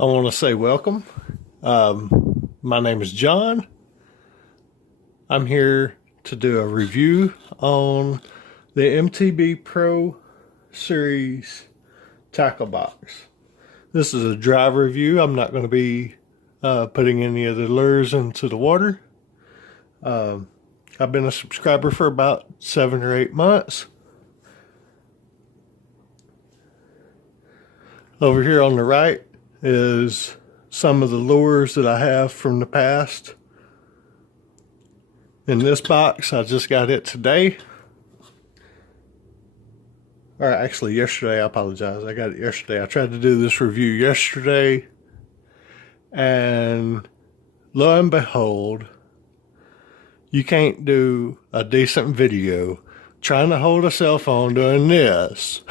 I want to say welcome. My name is John. I'm here to do a review on the MTB Pro Series tackle box. This is a dry review. I'm not going to be putting any of the lures into the water. I've been a subscriber for about 7 or 8 months. Over here on the right is some of the lures that I have from the past. In this box, I just got it today. Or actually yesterday, I apologize. I got it yesterday. I tried to do this review yesterday. And lo and behold, you can't do a decent video trying to hold a cell phone doing this.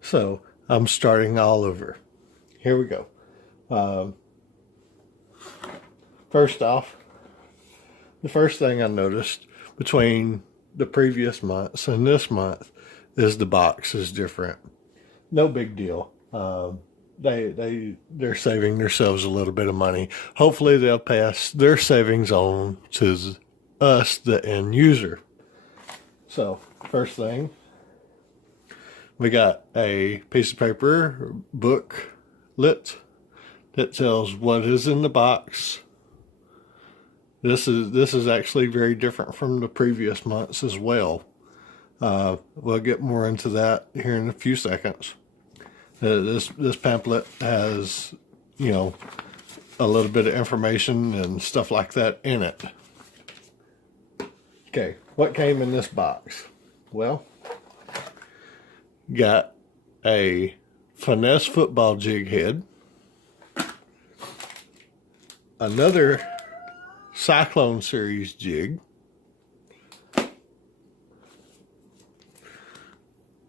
So I'm starting all over. Here we go. First off, the first thing I noticed between the previous months and this month is the box is different. No big deal. They're saving themselves a little bit of money. Hopefully they'll pass their savings on to us, the end user. So first thing, we got a piece of paper, booklet, that tells what is in the box. This is actually very different from the previous months as well. We'll get more into that here in a few seconds. This pamphlet has, you know, a little bit of information and stuff like that in it. Okay, what came in this box? Well, got a finesse football jig head, another Cyclone Series jig,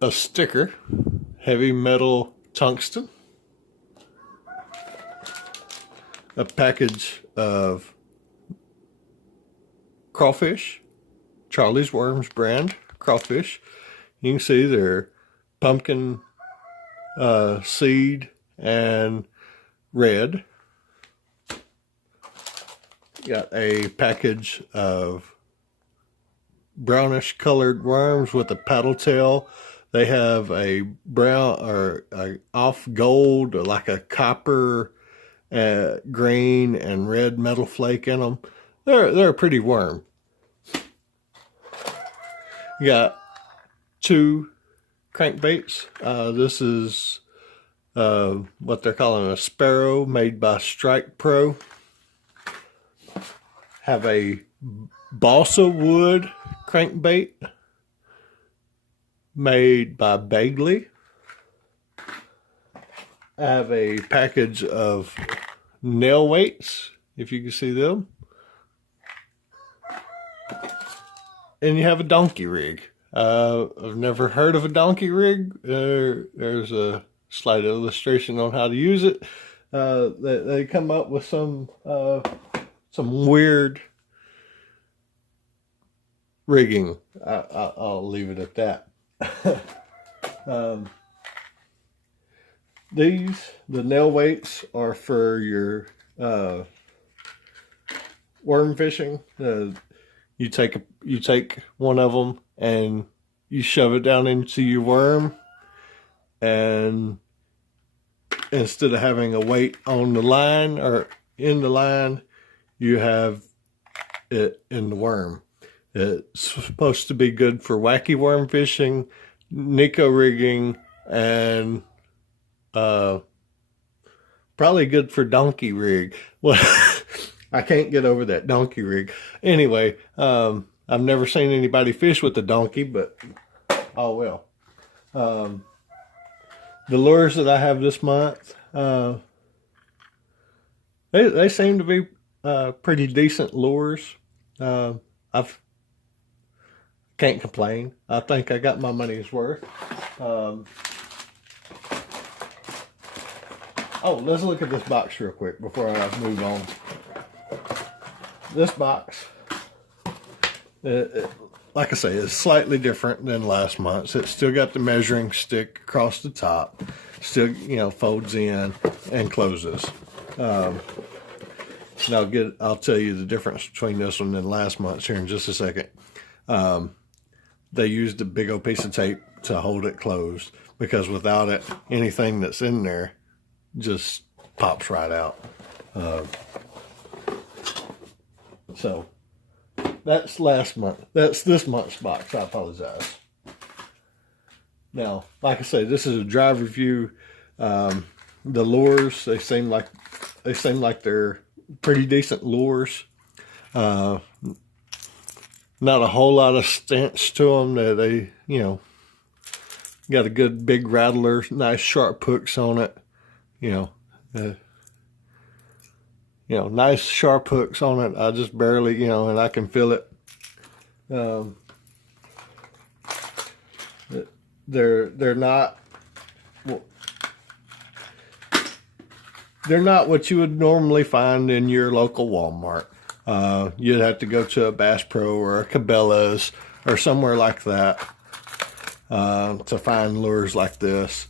a sticker, heavy metal tungsten, a package of crawfish, Charlie's Worms brand crawfish. You can see they're pumpkin seed and red. Got a package of brownish colored worms with a paddle tail. They have a brown or a off gold, or like a copper, green and red metal flake in them. They're a pretty worm. You got 2 crankbaits. This is what they're calling a Sparrow, made by Strike Pro. Have a balsa wood crankbait made by Bagley. I have a package of nail weights, if you can see them. And you have a donkey rig. I've never heard of a donkey rig. There's a slight illustration on how to use it. They come up with some weird rigging. I'll leave it at that. The nail weights are for your worm fishing. You take one of them and you shove it down into your worm, and instead of having a weight on the line or in the line, you have it in the worm. It's supposed to be good for wacky worm fishing, Nico rigging, and probably good for donkey rig. Well, I can't get over that donkey rig. Anyway, I've never seen anybody fish with a donkey, but oh well. The lures that I have this month, they seem to be pretty decent lures. Can't complain. I think I got my money's worth. Oh, let's look at this box real quick before I move on. This box, like I say, is slightly different than last month's. It's still got the measuring stick across the top. still, you know, folds in and closes. And I'll tell you the difference between this one and last month's here in just a second. They used a big old piece of tape to hold it closed, because without it, anything that's in there just pops right out. So that's last month. That's this month's box. I apologize. Now, like I say, this is a drive review. The lures, they seem like they're pretty decent lures. Not a whole lot of stench to them. They you know, got a good big rattler, nice sharp hooks on it. You know, nice sharp hooks on it. I just barely, you know, and I can feel it. They're not what you would normally find in your local Walmart. You'd have to go to a Bass Pro or a Cabela's or somewhere like that to find lures like this.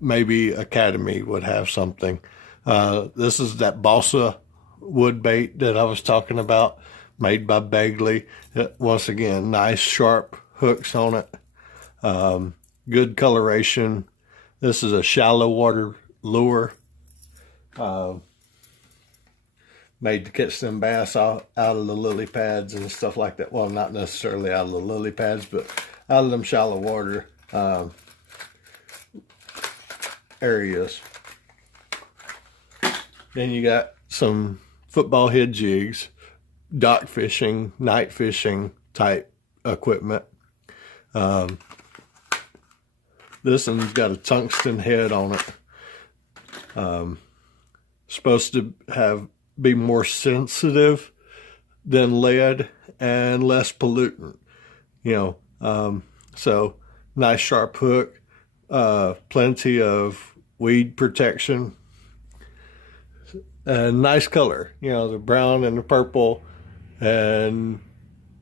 Maybe Academy would have something. This is that balsa wood bait that I was talking about, made by Begley. Once again, nice sharp hooks on it. Good coloration. This is a shallow water lure. Made to catch them bass out of the lily pads and stuff like that. Well, not necessarily out of the lily pads, but out of them shallow water areas. Then you got some football head jigs, dock fishing, night fishing type equipment. This one's got a tungsten head on it. Supposed to be more sensitive than lead and less pollutant. You know, so nice sharp hook, plenty of weed protection, and nice color. You know, the brown and the purple, and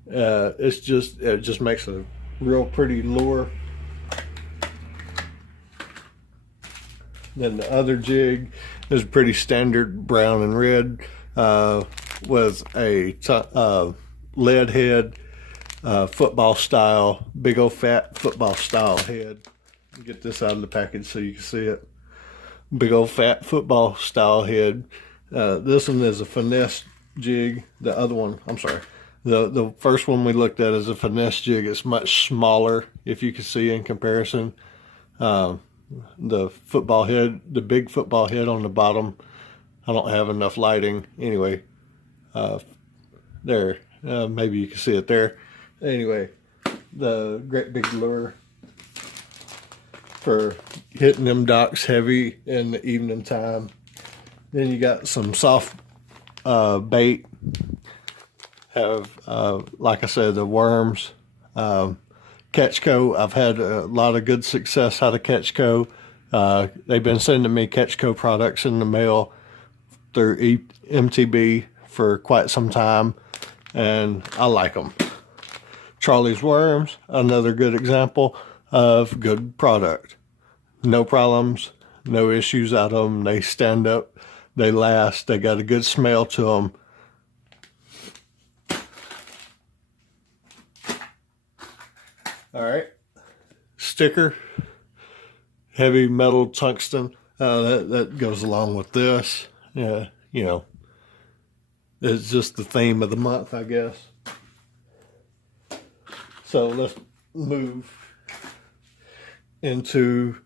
it just makes a real pretty lure. Then the other jig is pretty standard brown and red with a lead head, football style, big old fat football style head. Get this out of the package so you can see it. Big old fat football style head. This one is a finesse jig. The other one, I'm sorry, the first one we looked at is a finesse jig. It's much smaller, if you can see in comparison. The football head, the big football head on the bottom, I don't have enough lighting. Anyway, there, maybe you can see it there. Anyway, the great big lure for hitting them docks heavy in the evening time. Then you got some soft bait. Have, like I said, the worms. Catchco, I've had a lot of good success out of Catchco. They've been sending me Catchco products in the mail through MTB for quite some time, and I like them. Charlie's Worms, another good example of good product. No problems, no issues out of them. They stand up, they last, they got a good smell to them. All right, sticker, heavy metal tungsten, that goes along with this. Yeah, you know, it's just the theme of the month, I guess. So let's move into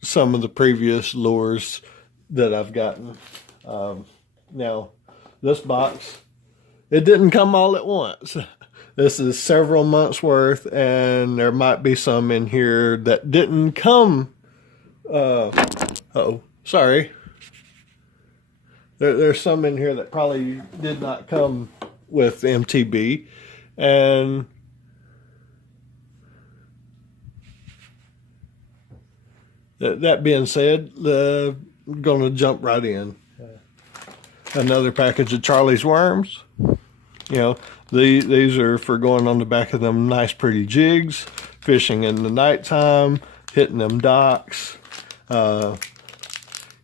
some of the previous lures that I've gotten. Now, this box, it didn't come all at once. This is several months worth, and there might be some in here that didn't come. Sorry. There's some in here that probably did not come with MTB, and that being said, I'm gonna jump right in. Another package of Charlie's Worms. You know, these are for going on the back of them nice pretty jigs, fishing in the nighttime, hitting them docks,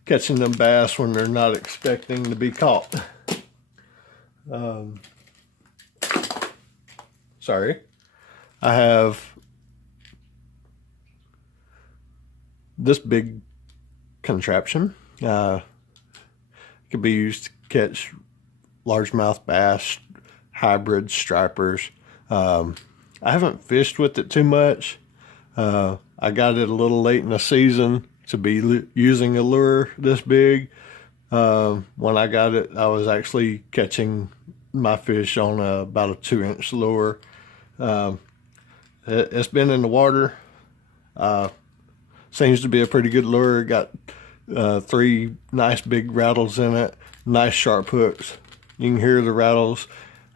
catching them bass when they're not expecting to be caught. Sorry. I have this big contraption. Could be used to catch largemouth bass, hybrid stripers. I haven't fished with it too much. I got it a little late in the season to be using a lure this big. When I got it, I was actually catching my fish on about a 2-inch lure. It's been in the water. Seems to be a pretty good lure. Got 3 nice big rattles in it, nice sharp hooks. You can hear the rattles.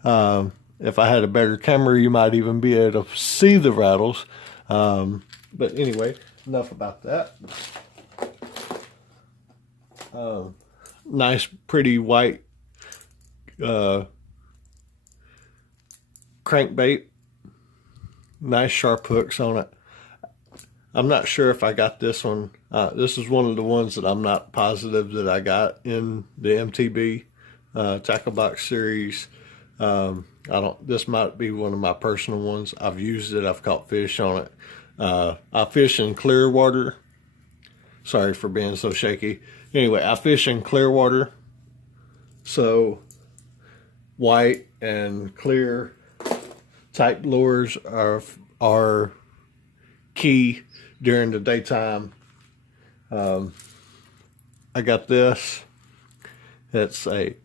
If I had a better camera, you might even be able to see the rattles. But anyway, enough about that. Nice, pretty white crankbait. Nice sharp hooks on it. I'm not sure if I got this one. This is one of the ones that I'm not positive that I got in the MTB tacklebox series. This might be one of my personal ones. I've used it. I've caught fish on it. I fish in clear water. Sorry for being so shaky. Anyway, I fish in clear water. So white and clear type lures are key during the daytime. I got this. It's an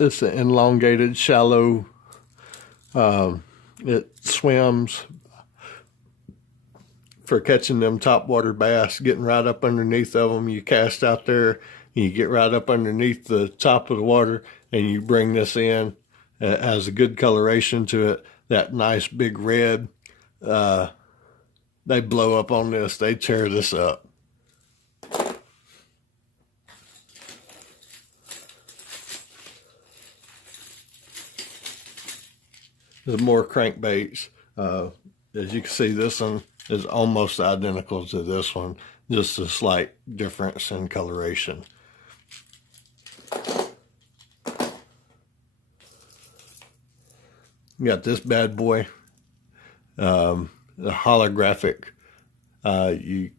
elongated, shallow. It swims for catching them topwater bass, getting right up underneath of them. You cast out there, and you get right up underneath the top of the water, and you bring this in. It has a good coloration to it. That nice big red. They blow up on this. They tear this up. There's more crankbaits. As you can see, this one is almost identical to this one. Just a slight difference in coloration. You got this bad boy. The holographic. You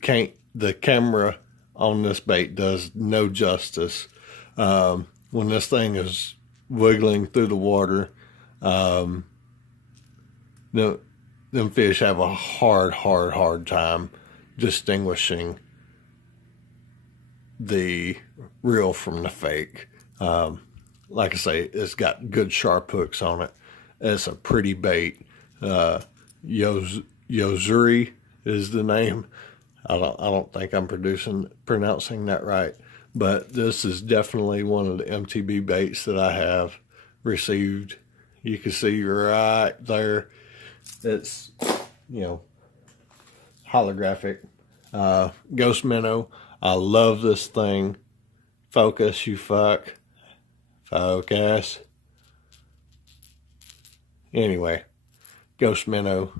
can't. The camera on this bait does no justice. When this thing is wiggling through the water, them fish have a hard time distinguishing the real from the fake. Like I say, it's got good sharp hooks on it. It's a pretty bait. Yozuri is the name. I don't think I'm pronouncing that right, but this is definitely one of the MTB baits that I have received. You can see right there. It's, holographic. Ghost minnow. I love this thing. Focus, you fuck. Focus. Anyway, ghost minnow.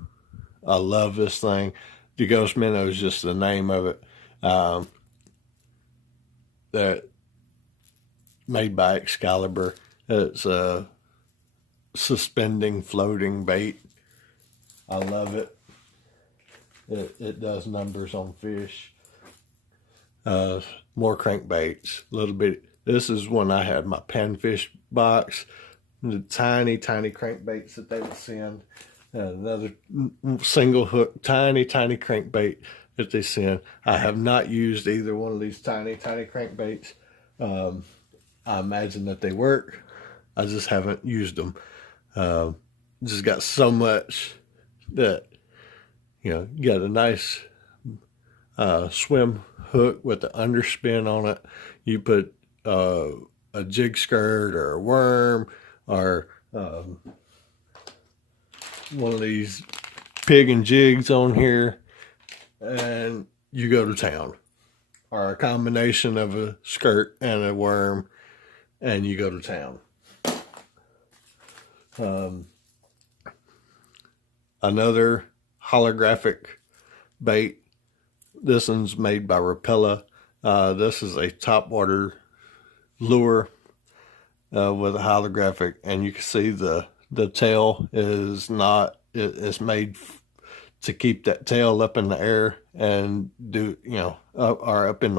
I love this thing. The ghost minnow is just the name of it. That made by Excalibur. It's a suspending, floating bait. I love it. It does numbers on fish. More crankbaits. A little bit. This is when I had my panfish box. The tiny crankbaits that they would send. Another single hook, tiny crankbait that they send. I have not used either one of these tiny crankbaits. I imagine that they work. I just haven't used them. Just got so much that, you got a nice swim hook with the underspin on it. You put a jig skirt or a worm or one of these pig and jigs on here, and you go to town. Or a combination of a skirt and a worm, and you go to town. Another holographic bait This one's made by Rapella. This is a topwater lure with a holographic, and you can see the tail is not. It's made to keep that tail up in the air and do or up in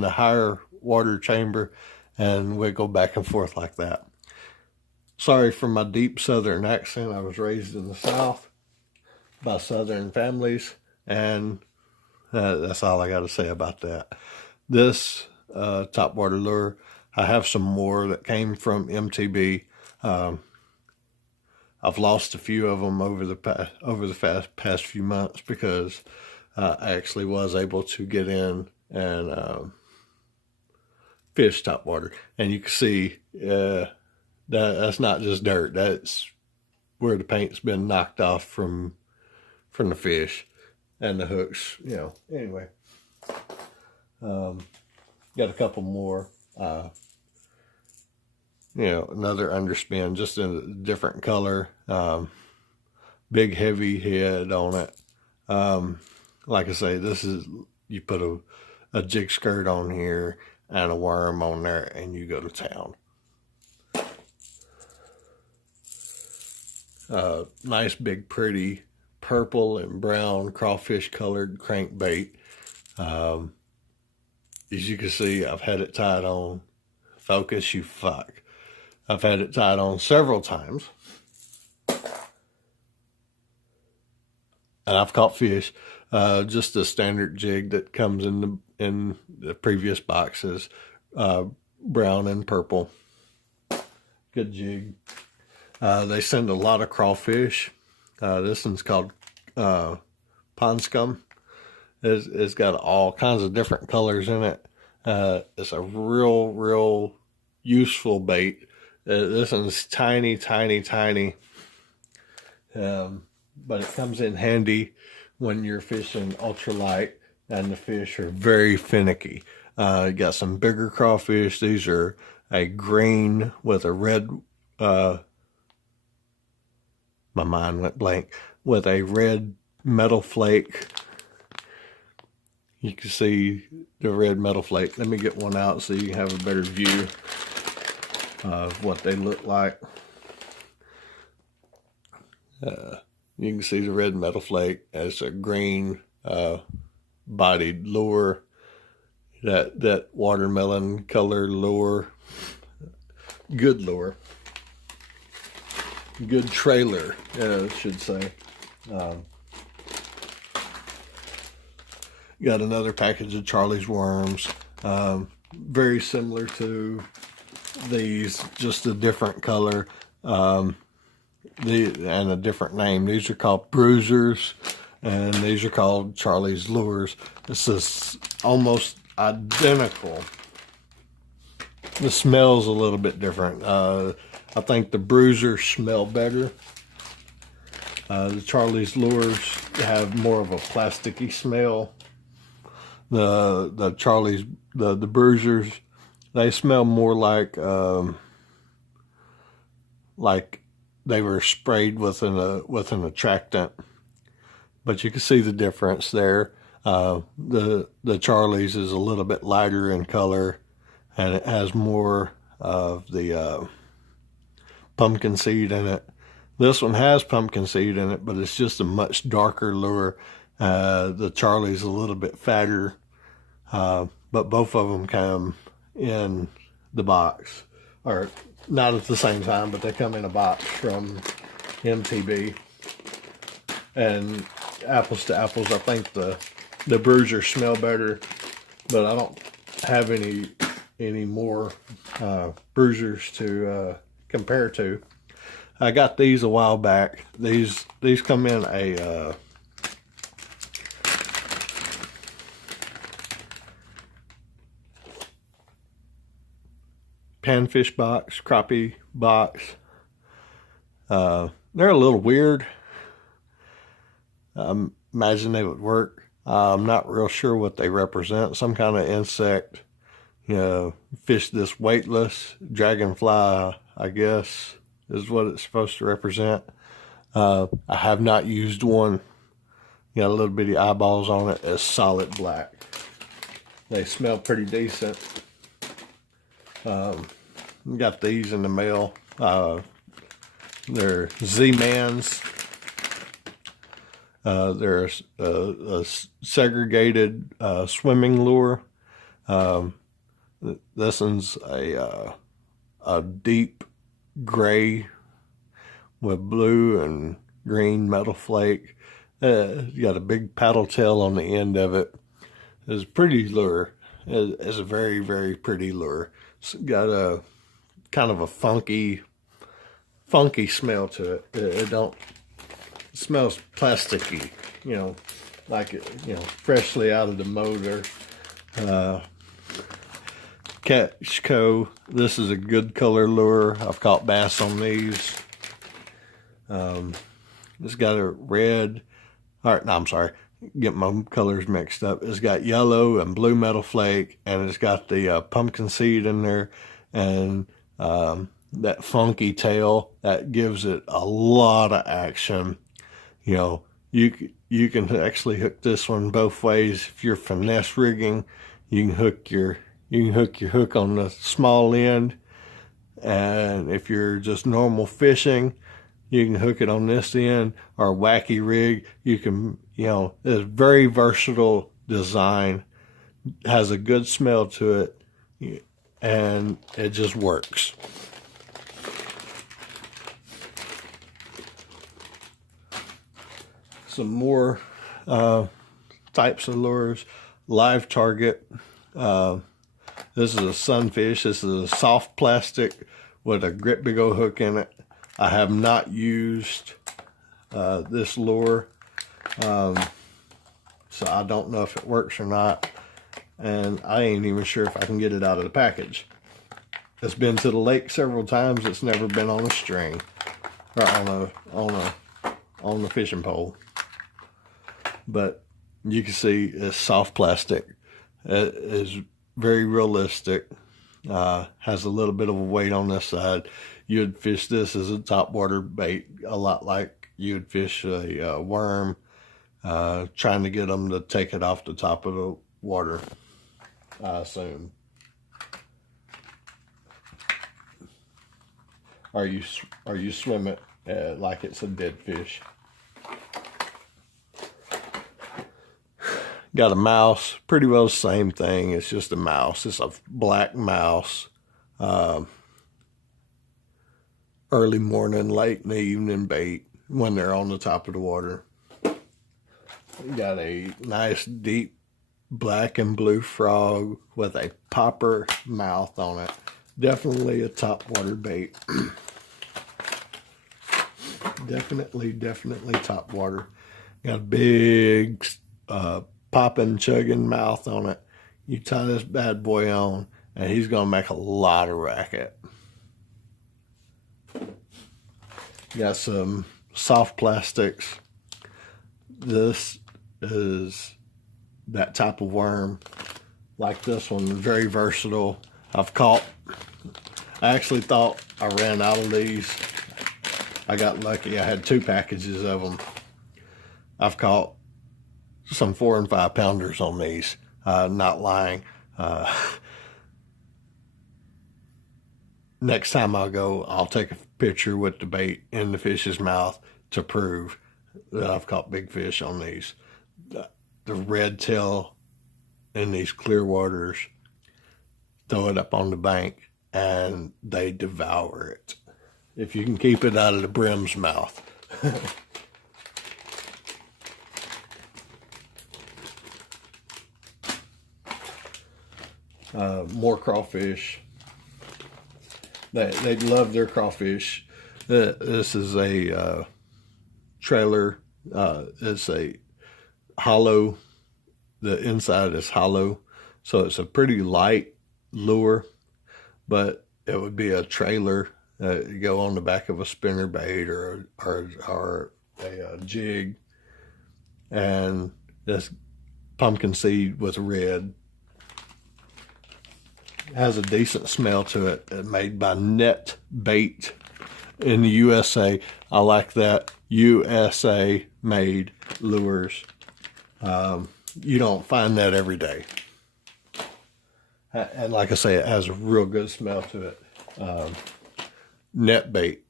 the higher water chamber and wiggle back and forth like that. Sorry for my deep Southern accent. I was raised in the South by Southern families, and that's all I got to say about that. This topwater lure, I have some more that came from MTB. I've lost a few of them over the past few months because I actually was able to get in and fish topwater, and you can see that's not just dirt. That's where the paint's been knocked off from the fish and the hooks. Anyway, got a couple more. Another underspin, just in a different color. Big heavy head on it. Like I say, this is, you put a jig skirt on here and a worm on there and you go to town. Nice big pretty purple and brown crawfish colored crankbait. As you can see, I've had it tied on. Focus, you fuck. I've had it tied on several times. And I've caught fish. Just a standard jig that comes in the previous boxes. Brown and purple. Good jig. They send a lot of crawfish. This one's called pond scum. It's got all kinds of different colors in it. It's a real useful bait. This one's tiny, but it comes in handy when you're fishing ultralight and the fish are very finicky. You got some bigger crawfish. These are a green with a red, my mind went blank, with a red metal flake. You can see the red metal flake. Let me get one out so you can have a better view of what they look like. You can see the red metal flake as a green bodied lure. That watermelon color lure. Good lure. Good trailer, I should say. Got another package of Charlie's worms. Very similar to these, just a different color. And a different name. These are called bruisers, and these are called Charlie's lures. This is almost identical. The smell's a little bit different. I think the bruisers smell better. The Charlie's lures have more of a plasticky smell. The Charlie's, the bruisers, they smell more like they were sprayed with an attractant. But you can see the difference there. The Charlie's is a little bit lighter in color, and it has more of the pumpkin seed in it. This one has pumpkin seed in it, but it's just a much darker lure. The Charlie's a little bit fatter, but both of them come in the box, or not at the same time, but they come in a box from MTB. And apples to apples, I think the bruisers smell better, but I don't have any more bruisers to compare to. I got these a while back. These come in a panfish box, crappie box. They're a little weird. I imagine they would work. I'm not real sure what they represent. Some kind of insect. Fish this weightless dragonfly, I guess, is what it's supposed to represent. I have not used one, Got a little bitty eyeballs on it. It's solid black. They smell pretty decent. Got these in the mail. They're Z-Mans. They're a segregated swimming lure. This one's a deep gray with blue and green metal flake. You got a big paddle tail on the end of it. It's a pretty lure. It's a very, very pretty lure. It's got a kind of a funky smell to it. It smells plasticky, you know, like it, you know, freshly out of the motor. Catchco. This is a good color lure. I've caught bass on these. It's got a red, or no, I'm sorry, get my colors mixed up. It's got yellow and blue metal flake, and it's got the pumpkin seed in there, and that funky tail that gives it a lot of action. You know, you can actually hook this one both ways. If you're finesse rigging, you can hook your hook on the small end, and if you're just normal fishing, you can hook it on this end, or a wacky rig. You can, you know, it's very versatile design, has a good smell to it, and it just works. Some more types of lures. Live target. This is a sunfish. This is a soft plastic with a great big old hook in it. I have not used this lure, so I don't know if it works or not, and I ain't even sure if I can get it out of the package. It's been to the lake several times. It's never been on a string or on the fishing pole. But you can see it's soft plastic. It is very realistic. Has a little bit of a weight on this side. You'd fish this as a topwater bait, a lot like you'd fish a worm, trying to get them to take it off the top of the water, I assume. Or you swim it like it's a dead fish. Got a mouse, pretty well the same thing. It's just a mouse. It's a black mouse. Early morning, late in the evening bait when they're on the top of the water. Got a nice deep black and blue frog with a popper mouth on it. Definitely a top water bait. Definitely top water. Got a big popping, chugging mouth on it. You tie this bad boy on, and he's gonna make a lot of racket. Got some soft plastics. This is that type of worm, like this one, very versatile. I actually thought I ran out of these. I got lucky. I had 2 packages of them. I've caught some 4 and 5 pounders on these. Not lying. Next time I go, I'll take a picture with the bait in the fish's mouth to prove that I've caught big fish on these. The red tail in these clear waters, throw it up on the bank, and they devour it. If you can keep it out of the brim's mouth. More crawfish. They love their crawfish. This is a trailer. It's a hollow. The inside is hollow, so it's a pretty light lure, but it would be a trailer. You go on the back of a spinner bait or a jig, and this pumpkin seed with red. Has a decent smell to it. It's made by Net Bait in the USA. I like that USA made lures. You don't find that every day. And like I say, it has a real good smell to it. Net bait.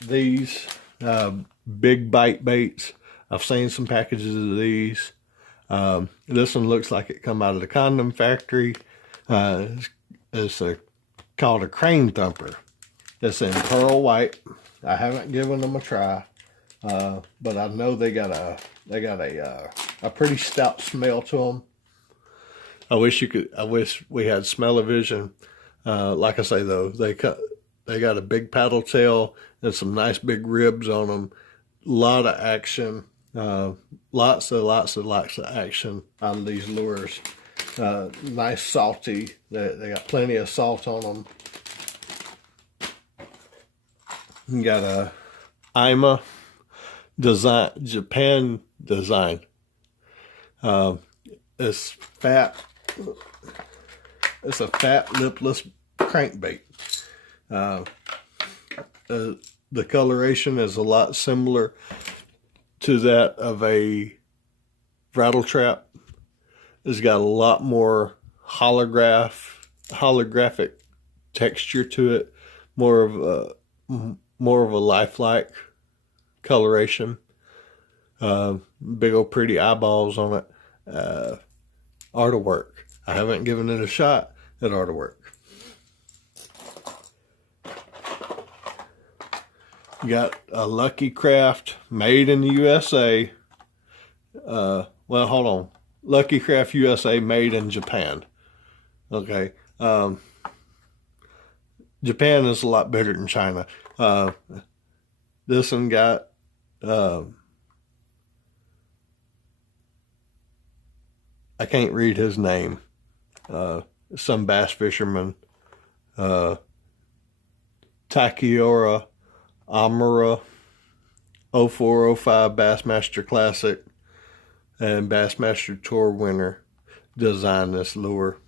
These big bite baits. I've seen some packages of these. This one looks like it come out of the condom factory. It's called a crane thumper. It's in pearl white. I haven't given them a try, but I know they got a pretty stout smell to them. I wish we had smell-o-vision. Like I say though, they got a big paddle tail and some nice big ribs on them. A lot of action. Lots of action out of these lures. Nice salty. They got plenty of salt on them. You got a IMA design, Japan design. It's fat. It's a fat lipless crankbait. The coloration is a lot similar to that of a rattle trap. It's got a lot more holographic texture to it, more of a lifelike coloration. Big old pretty eyeballs on it. Ought to work. I haven't given it a shot. It ought to work. You got a Lucky Craft made in the USA. Well, hold on. Lucky Craft USA made in Japan. Okay. Japan is a lot better than China. This one got I can't read his name. Some bass fisherman. Takiora Amura 0405 Bassmaster Classic and Bassmaster Tour winner designed this lure.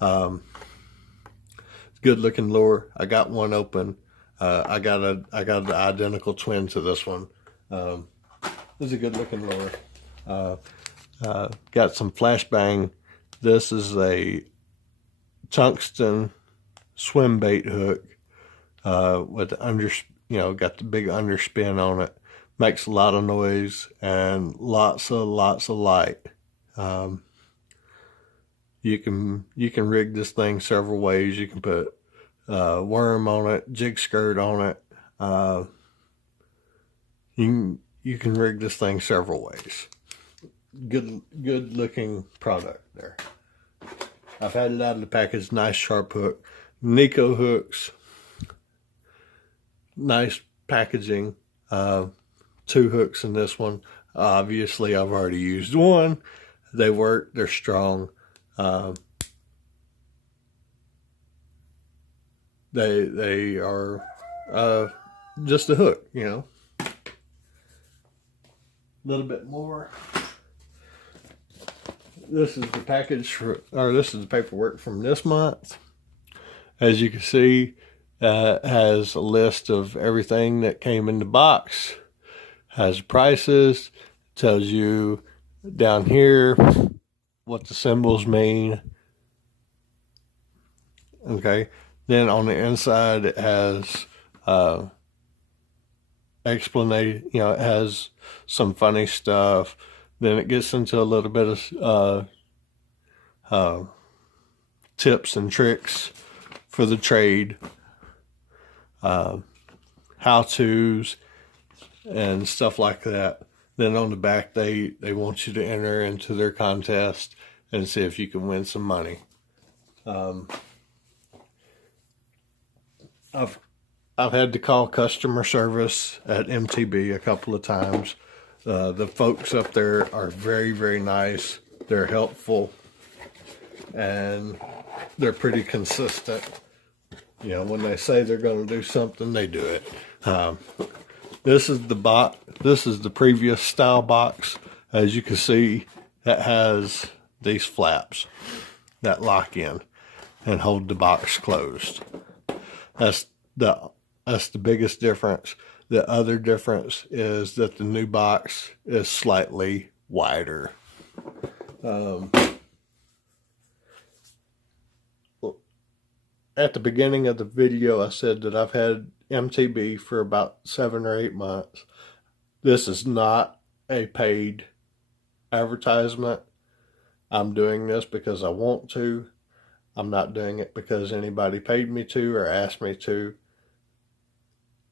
Good looking lure. I got one open. I got the identical twin to this one. This is a good looking lure. Got some flashbang. This is a tungsten swim bait hook with the got the big underspin on it. Makes a lot of noise and lots of light. You can rig this thing several ways. You can put worm on it, jig skirt on it. You can rig this thing several ways. Good looking product there. I've had it out of the package. Nice sharp hook. Nico hooks. Nice packaging. 2 hooks in this one. Obviously, I've already used one. They work. They're strong. They are just a hook, A little bit more. This is the package this is the paperwork from this month. As you can see, it has a list of everything that came in the box. Has prices. Tells you down here what the symbols mean. Okay. Then on the inside it has explanation. It has some funny stuff. Then it gets into a little bit of tips and tricks for the trade, how-tos, and stuff like that. Then on the back, they want you to enter into their contest and see if you can win some money. I've had to call customer service at MTB a couple of times. The folks up there are very, very nice. They're helpful, and they're pretty consistent. When they say they're going to do something, they do it. This is the box. This is the previous style box. As you can see, it has these flaps that lock in and hold the box closed. That's the biggest difference. The other difference is that the new box is slightly wider. At the beginning of the video, I said that I've had MTB for about 7 or 8 months. This is not a paid advertisement. I'm doing this because I want to. I'm not doing it because anybody paid me to or asked me to.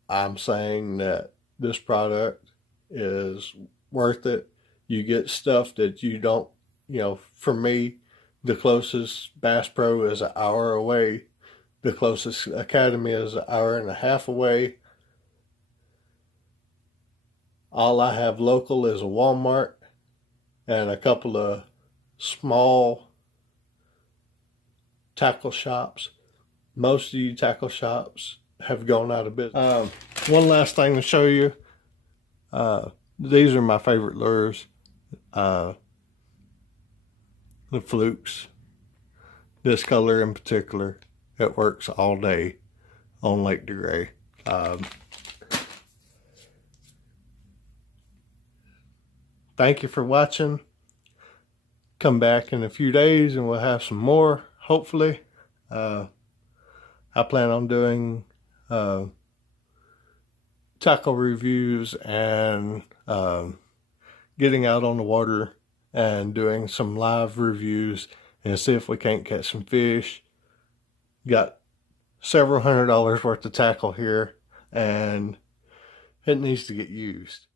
I'm saying that this product is worth it. You get stuff that you don't, for me, the closest Bass Pro is an hour away. The closest Academy is an hour and a half away. All I have local is a Walmart and a couple of small tackle shops. Most of the tackle shops have gone out of business. One last thing to show you. These are my favorite lures. The Flukes. This color in particular. It works all day on Lake DeGray. Thank you for watching. Come back in a few days and we'll have some more, hopefully. I plan on doing tackle reviews and getting out on the water and doing some live reviews and see if we can't catch some fish. Got several $100s worth of tackle here and it needs to get used.